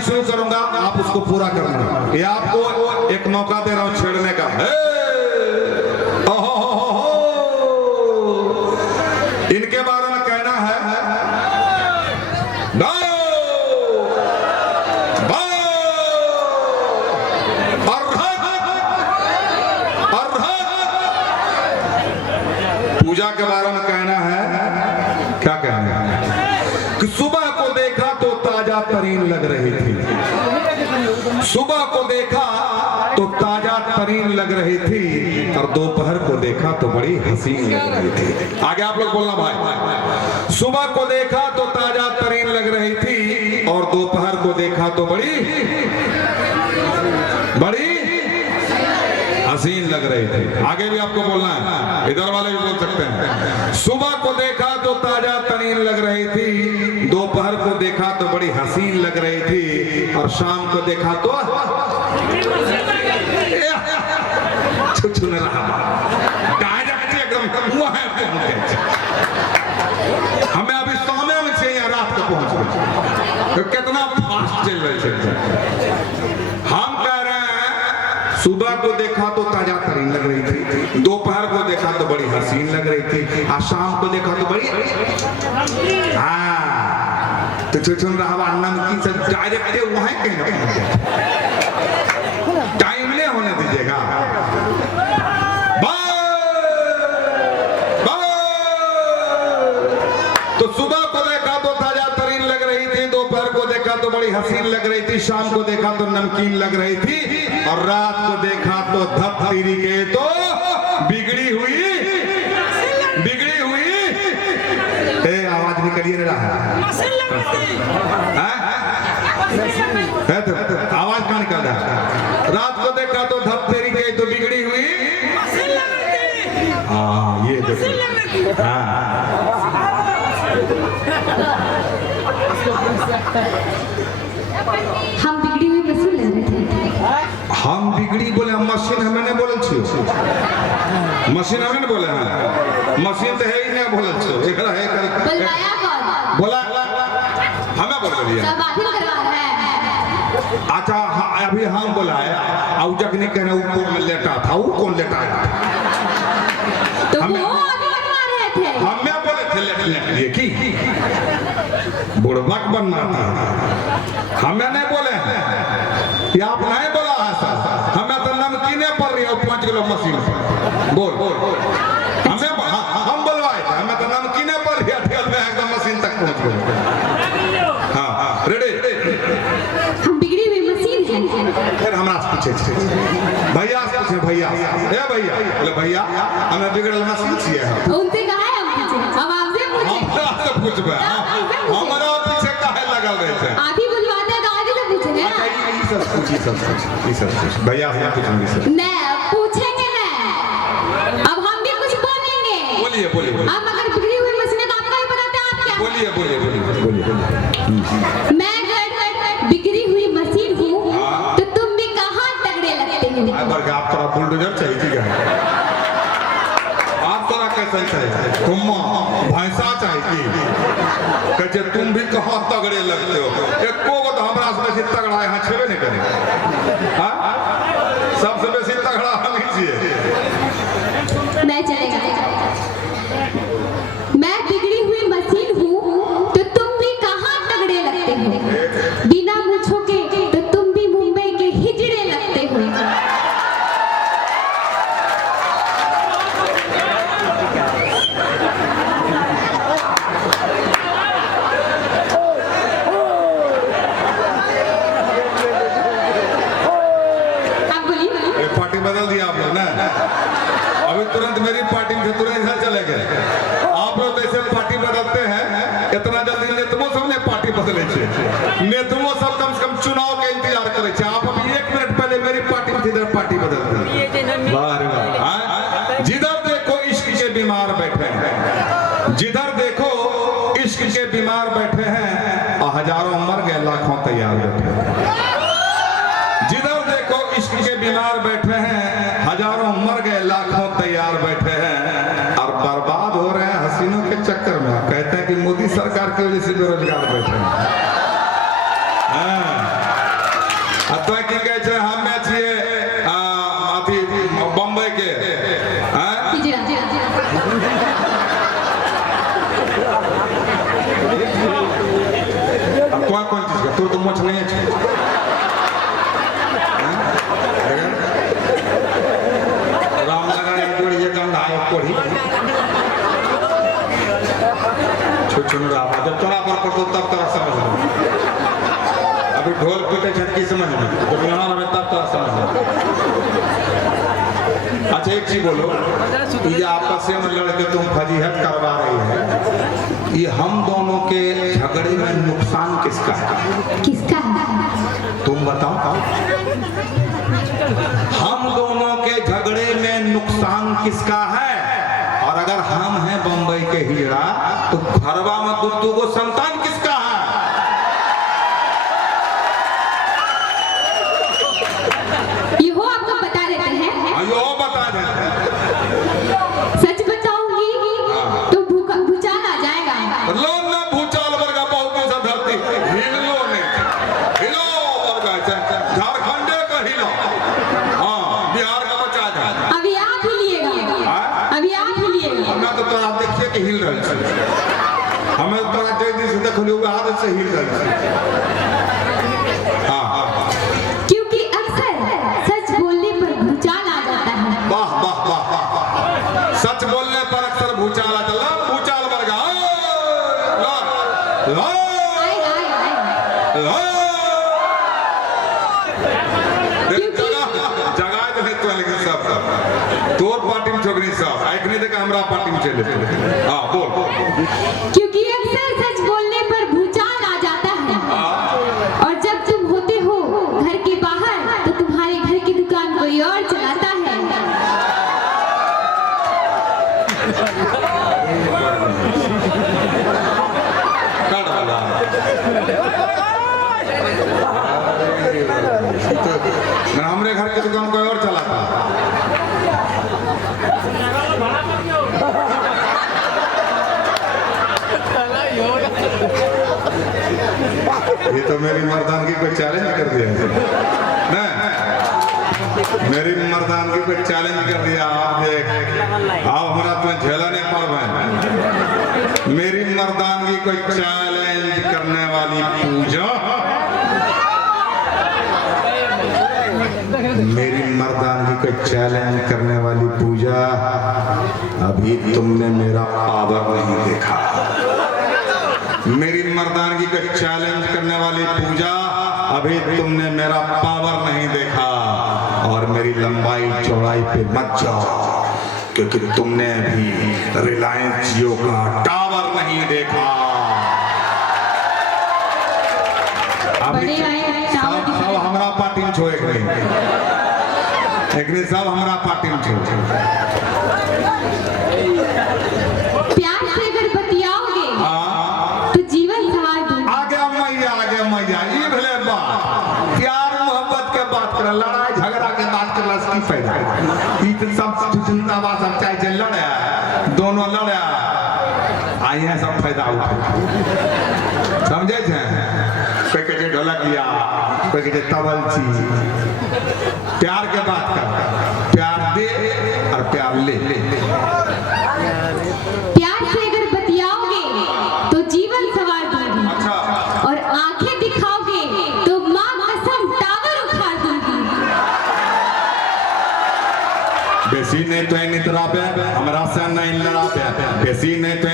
मैं शुरू करूंगा, आप उसको पूरा करना। ये आपको एक मौका दे रहा हूं छेड़ने का। इनके बारे में कहना है पूजा के बारे में कहना है। क्या कहना है कि सुबह को देखा तो ताजा तरीन लग रही थी, सुबह को देखा तो ताजा तरीन लग रही थी, और दोपहर को देखा तो बड़ी हसीन लग रही थी। आगे आप लोग बोलना भाई। सुबह को देखा तो ताजा तरीन लग रही थी, और दोपहर को देखा तो बड़ी हसीन लग रही थी। आगे भी आपको बोलना है, इधर वाले भी बोल सकते हैं। सुबह को देखा तो ताजा तरीन लग रही थी, दोपहर को देखा तो बड़ी हसीन लग रही थी, और शाम को देखा तो हमें अभी सोने में चाहिए, रात को पहुंच गए तो कितना फास्ट चल रहे थे। हम कह रहे हैं सुबह को देखा तो ताजा तरीन लग रही थी, दोपहर को देखा तो बड़ी हसीन लग रही थी, और शाम को देखा तो बड़ी तो सुन रहा नमकीन से डायरेक्ट वहां कहीं टाइम ले होने दीजिएगा। तो सुबह को देखा तो ताजा तरीन लग रही थी, दोपहर को देखा तो बड़ी हसीन लग रही थी, शाम को देखा तो नमकीन लग रही थी, और रात को देखा तो धपतीरी के तो बिगड़ी हुई आवाज निकलिए नहीं रहा है तो आवाज कहाँ निकल रहा है। रात को देखा तो धपतीरी के तो बिगड़ी हुई, हाँ ये देखो, हम बिगड़ी हुई मशीन लग रहे थे। हम बिगड़ी बोले, हम मशीन हमें नहीं बोले छो, मशीन हमें नहीं बोले हैं, मशीन तो है ही नहीं बोले छो। एकरा है बुलवाया कौन? बोला हमें बोल दिया सब आखिर करवा रहे हैं। अच्छा अभी हम बोलाए और जगने कहने वो कौन लेटा था, वो कौन लेटा था, तो वो अभी बनवा रहे थे। हमें बोले थे लेट लिए की बुड़बक बनना था, हमें नहीं बोले हैं, आप नहीं बोला है सर, हमें तो नमकीने पड़ रही है 5 किलो मशीन पर। बोल हमें हम बोलवाए थे, हमें तो नमकीने पड़ रही है, एकदम मशीन तक पहुंच गए। हाँ रेडी, हम बिगड़ी हुई मशीन है। फिर हमारा पूछे भैया से पूछे, भैया ए भैया, बोले भैया हमें बिगड़ल मशीन चाहिए। उनसे कहा है हम पूछे, हम आपसे पूछे, हमरा से पूछबे, हमरा पीछे काहे लगल रहे थे। आधी बुलवाते हैं तो आधी से पूछेंगे ना। ई सब पूछ भैया से पूछेंगे सर। नहीं पूछेंगे ना, अब हम भी कुछ बोलेंगे। बोलिए हम अगर बिगड़ी हुई मशीन है तो आपको ही बताते हैं, आप क्या बोलिए। मैं अगर बिगड़ी हुई मशीन हूँ तो तुम भी कहाँ तगड़े लगते हो। आप थोड़ा बुलडोजर चाहिए क्या, आप थोड़ा कैसे चाहिए, तुम भैंसा चाहिए कि तुम भी कहाँ तगड़े लगते हो। एको को तो हमारा से बेसी तगड़ा यहाँ छेबे नहीं करेगा, सबसे बेसी तगड़ा हम ही चाहिए। मैं चलेगा, मैं बिगड़ी हुई मशीन हूँ तो तुम भी कहाँ तगड़े लगते हो, बिना मूंछों के तो तुम भी मुंबई के हिजड़े लगते हो। आप बोलिए। पार्टी बदल दिया आप लोग ना, अभी तुरंत मेरी पार्टी में तुरंत इधर चले गए। आप लोग ऐसे पार्टी बदलते हैं, इतना जल्दी नेतमो सब ने पार्टी बदले छे, नेतमो सब कम से कम चुनाव के इंतजार करे छे। आप अभी 1 मिनट पहले मेरी पार्टी में इधर पार्टी बदलते, वाह जिधर देखो इश्क के बीमार बैठे हैं, जिधर देखो इश्क के बीमार बैठे हैं, और हजारों मर गए लाखों तैयार बैठे हैं। जिधर देखो इश्क के बीमार बैठे हैं, हजारों मर गए लाखों तैयार बैठे हैं, और बर्बाद हो रहे हैं हसीनों के चक्कर में। कहते हैं कि मोदी सरकार की वजह से बेरोजगार बैठे हैं। तो की कहे छे हमे छिए अथी बम्बई के हैं कौन चीज का तू तो मोछ नहीं है रामनगर जोड़ी ये काम धाय कोड़ी छुन रहा जब तोरा पर पड़तो तब तोरा समझ में अभी ढोल पीटे छटकी समझ में तो बुलाना में तब तोरा समझ में। अच्छा एक चीज बोलो ये आपस में लड़के तुम फजीहत करवा रही है ये हम दोनों के झगड़े में नुकसान किसका है किसका है तुम बताओ हम दोनों के झगड़े में नुकसान किसका है और अगर हम हैं बंबई के हीरा तो घरवा में गुड्डू को संतान किसका है ये हो आपको बता देते हैं यो बता देते हैं सच बताऊंगी तो भूचाल आ जाएगा लो ना भूचाल वर्गा बहुत सा धरती हिलो नहीं हिलो वर्गा झारखंड का हिलो हाँ बिहार का बचा जाए अभी आप ही लिएगा अभी आप ही लिएगा हमें तो तोरा देखिए कि हिल रहा है हमें तोरा जय दिन से देखलियो हुए हाथ से हिल रहा है हाँ क्योंकि अक्सर सच बोलने पर भूचाल आ जाता है वाह वाह वाह सच बोलने पर अक्सर भूचाल आ चला भूचाल वर्गा आए आए आए जगह जो है तो लेकिन सब तोर पार्टी में छोकरी सब आइकने देख हमरा पार्टी में चले हाँ बोल क्योंकि अक्सर सच बोलने पर भूचाल आ जाता है और जब तुम होते हो घर के बाहर तो तुम्हारे घर की दुकान कोई और चलाता है काट वाला मैं हमरे घर की दुकान कोई और चलाता ये तो मेरी मर्दानगी को चैलेंज कर दिया ना मेरी मर्दानगी को चैलेंज कर दिया आप देख आप हमारा तुम्हें झेला नहीं पा रहे मेरी मर्दानगी को चैलेंज करने वाली पूजा मेरी मर्दानगी को चैलेंज करने वाली पूजा अभी तुमने मेरा पावर नहीं देखा मेरी मर्दानगी को चैलेंज करने वाली पूजा अभी तुमने मेरा पावर नहीं देखा और मेरी लंबाई चौड़ाई पे मत जाओ क्योंकि तुमने अभी रिलायंस जियो का टावर नहीं देखा बड़े आए टावर सब हमारा पार्टी में छोड़ एक सब हमारा पार्टी में छोड़ प्यार से अगर बतियाओगे तो जीवन सवार दूंगी आ गया मैया ये भले बात प्यार मोहब्बत के बात कर लड़ाई झगड़ा के बात कर की फायदा ई तो सब जिंदाबाद सब चाहे लड़े दोनों लड़े आई है सब फायदा उठा समझे थे कोई कहे ढोलकिया कोई कहे तबलची प्यार के बात कर प्यार दे और प्यार ले प्यार से अगर बतियाओगे तो जीवन सवार दूंगी अच्छा और आंखें दिखाओगे तो मां कसम टावर उखाड़ दूंगी बेसी नहीं तो इतरा पे हमरा से नहीं लड़ा पे बेसी नहीं तो